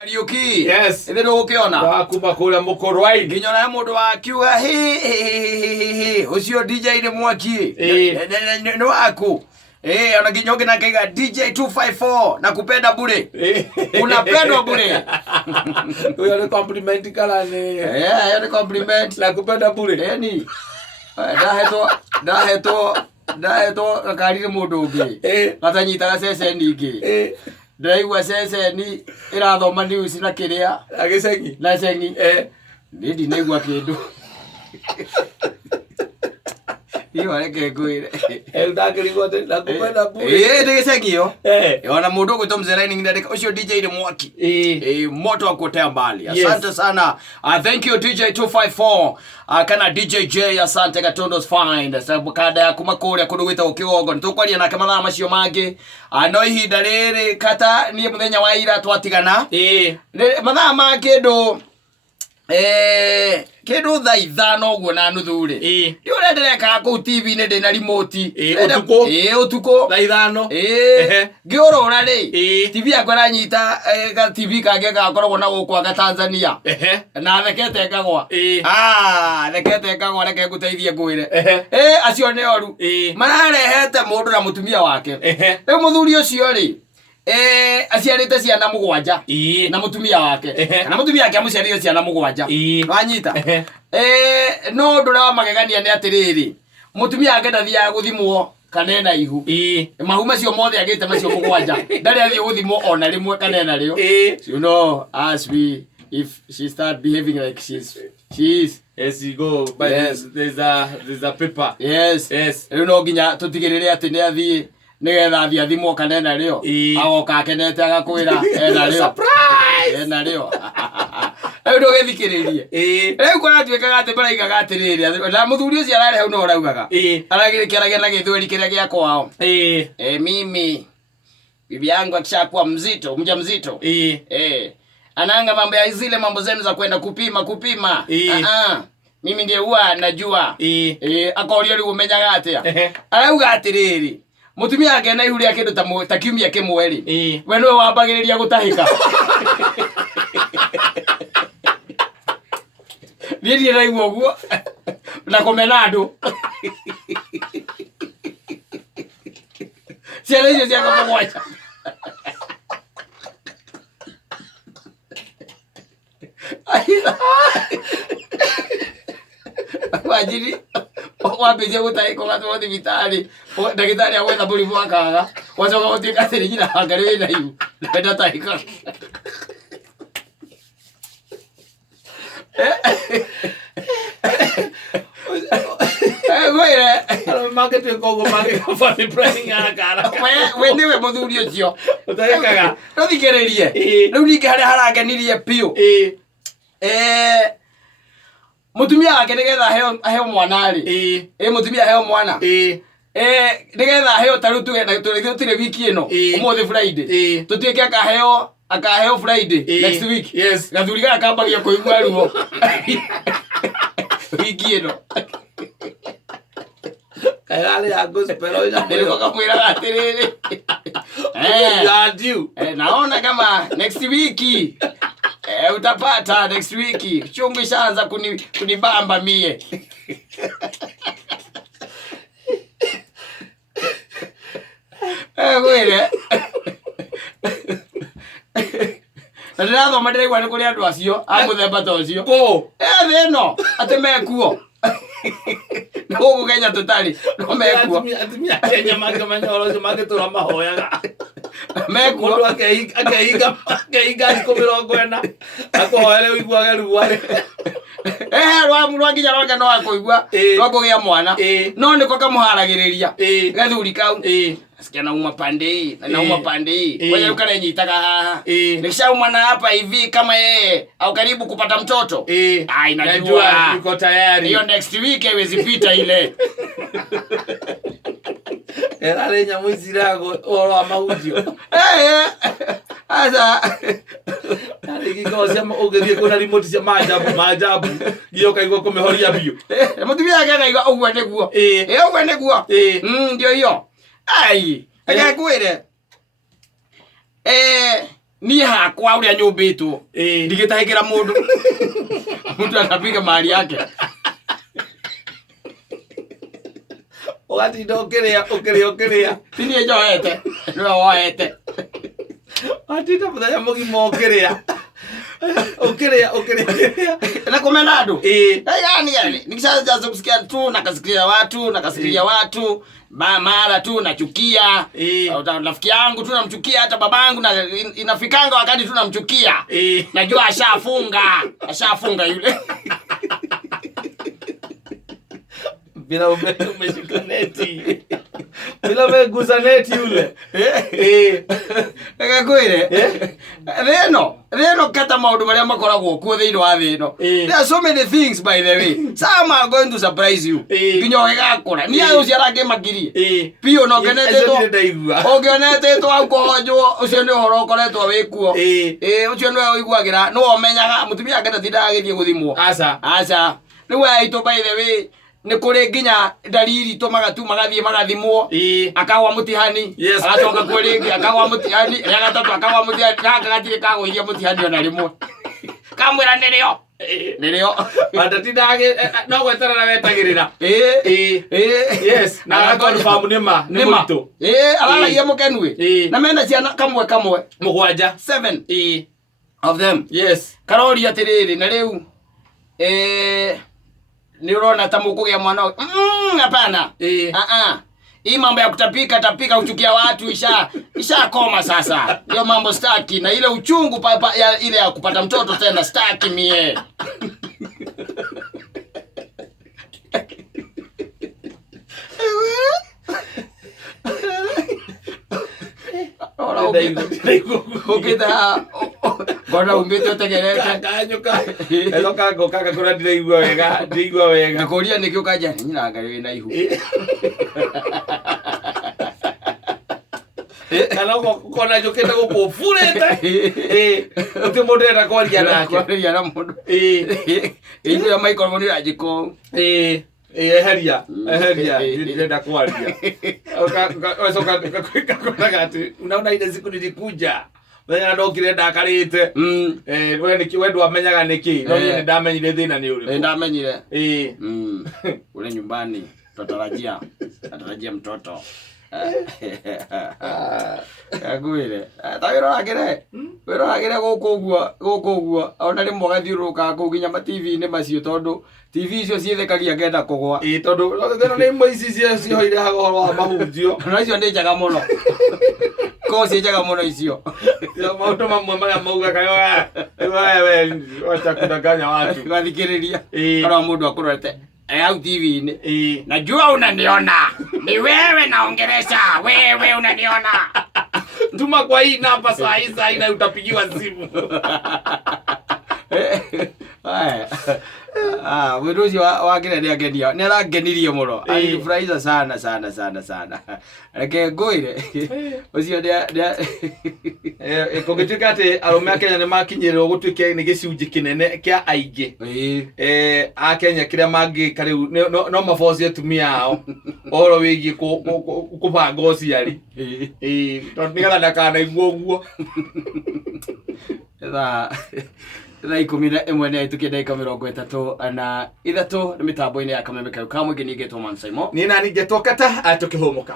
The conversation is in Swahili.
Ariuki. Yes. Ithero ukiona. Wakuma kule Mukorwai. Nginyona mundu wakiuga ucio DJ ni mwaki. Ni waku. Ona kinyoge na kaiga DJ 254 nakupenda bure. Unapendwa bure. Huyo ni compliment kala ni. Hiyo ni compliment. Nakupenda bure. Yani. Daheto akarire mundu ungi. Gatanyitaga ceceni ingi. Ndaigua ceceni irathoma news na kiria Agicengi na cengi ndi naigua kindu iyo reke ngwire ndakirigwo nakupenda bure ndigicengi yo ona mundu gwitwo mzee Lining ndandika ucio DJ ni mwaki moto akutea mbali. Asante sana. Thank you DJ 254 kana DJ J. Asante Gatondo's Find sababu kada ya kumakuria kundu gwita ukiogo ntukwaria nake mathaa macio mangi no ihinda riri kata ni muthenya wa ira twatigana mathaa ma kindu kindu thaa ithano uguo na nuthu ri ndi urenderea ka ku TV ni ndina remote utuko thaa ithano ngiurura ri TV yakwa ranyita ga TV kange gakoragwo na guku aga Tanzania na thekete ngagwa thekete ngagwa reke nguteithie ngwire acio ne oru mararehete mundu na mutumia wake riu muthuri ucio ri aciarite ciana mugwanja na mutumia wake na mutumia wake amuciarire ciana mugwanja wanyita no ndura magegania ni atiriri mutumia wake ndathia guthimwo kanena ihu mahu macio mothe agite macio mugwanja ndari athie guthimwo ona rimwe kanena rio you know as we if she start behaving like she's as you go but there's a paper yes you know ginya tutigirire ati ni athie nigetha athia thimwo kanena rio agoka akenete agakwira ena rio surprise ena rio ndo gethikiririe riu kora twekaga ati baraigaga atiriri na muthuri ucio arare hau no raugaga aragirikia na githweri kiria gia kwao mimi bibi yangu akishakuwa mjamzito ananga mambo ya zile mambo zenu za kwenda kupima mimi ndiye huwa najua akorio ri umenyaga atia arauga atiriri mutumia wake na ihuri yake ndo ta kiumia kimwe ri we no wambagiriria gutahika Nini raigua uguo na komena andu ciana icio cia kamugwanja wajiri wambĩtie gũtahĩka ũgatwarwo thibitarĩ ndagĩtarĩ agwetha mũrimũ akaga wacoka gũtuĩka atĩ nyina wa Ngarĩ wĩna ihu na ndatahĩka gwĩre marketing kogo magĩkaba pressing akara we niwe mũthuri ũcio ũtahĩkaga ndũthikĩrĩrie rĩu ningĩ harĩa harangenirie piũ mutumia wake nigetha aheo mwana ri mutumia aheo mwana nigetha aheo taru tugire wiki ino umuthi Friday tutuike akaheo Friday next week gathuri ga kambagia kuigua ruo wiki ino kayale ya gospel oja ndio kamwira atiriri naona kama next week utapata next week chungu ishaanza kunibamba mie gwire ndirathoma ndiraigua ni kuri andu acio a muthemba ta ucio thino ati mekuo na gugu Kenya tutari no mekuo atumia Kenya makamanyoro magitura mahoyaga mekuo mundu akeiga 140 akohoere uiguage ruware rwa nginya rwake no akuigua no kugia mwana no niko kamuharagiriria gathuri kau asikia nauma pande hii wewe ukale nyitaga haha nikishauma na hapa hivi kama yeye au karibu kupata mtoto inajua yuko tayari hiyo next week haiwezi pita ile era nya mwizirago oro amaudio asa aligiko sema ugethie kuna remote cia maajabu gio kaigwa kumehoria bio mutumia yake kaigwa ugwe neguo ugwe neguo ndio hiyo ai akakwire ni hakwa uria nyumbitwo ndigitahikira mundu mtu anapiga mali yake wakati ndo ukiria tini njoete niwe woete atinda muthenya mugima ukiria na kumena andu yani nikishaanza kusikia tu nakasikia watu mara tu nachukia rafiki yangu tu namchukia, hata babangu na inafikanga wakati tu namchukia najua ashafunga yule bila umeshika neti bila umeguza neti yule Nakakwire reno kata maundu maria makoragwo kuo thiini wa thi ino. There are so many things, by the way, some are going to surprise you. Kinyo gigakura ni ayo ciarange makirie pio no ongenetetwo au kuhonjwo ucio ni uhoro ukoretwo wikuo ucio ni uiguagira no omenyaga mutumia ngeta tindaga githie guthimwo aca ni waito, by the way, ni kuri nginya dalili to magathie magathimwo akagwa mutihani agacoka kuringi akagwa mutihani ya gatatu akagwa mutihani gatire kagwiria mutihani ona rimwe kamwira nirio batatindaga no gwetana na wetagirira yes na confirm ni murito alalagia mukenui na mena ciana kamwe mugwanja 7 of them. Yes, karori atiriri na riu ni unaona ta mukugia mwana hapana hii mambo ya kutapika uchukia watu isha koma sasa. Hiyo mambo staki, na ile uchungu ile ya kupata mtoto tena staki mie. Ukita gona umbite tegerete kanyuka elo kago kaka kora ndigwa wega nakuria nikio kaja nyina ngari na ihu kana kona joketa go furete uti mundu era kwaria na mundu ibu ya microphone ya jiko eheria ndirenda kwaria oka gati unaona ile siku nilikuja wena ndokire ndakarite wewe niki wendu amenyaga niki no ni ndamenyire thina ni uri ndamenyire ule nyumbani tutarajia mtoto agwire tawiragire gukugua ona rimwe gathiuruka kuginya ma TV ni macio tondu TV icio ciethekagia ngenda kugwa tondu thina ni imwe ici cioire hagoro wa mahunjio na icio ndi njaga muno kosi njaga muno icio maundu mamwe maria maugaga wewe wacha kudanganya watu gathikiriria kana mundu akurete au TV-ini najua unaniona ni wewe naongelesha wewe unaniona tuma kwa hii namba saa ina utapigiwa simu wiruzi wakire ni agenia ni arangenirie muno alifurahisha sana reke ngoire ucio kugituika ati arume a Kenya ni makinyirwo gutuike ni gicunji kinene kia aingi a Kenya kiria mangi kariu no mafocie tumia ao oro wigi kubanga uciari tondu nigetha ndakana iguo guo thaa 11 ni aitukia dakika 33 na mitambo-ini ya Kameme Kayo kamwe ngingetwo Man Simon ni nani ngetwo kata atukihumuka.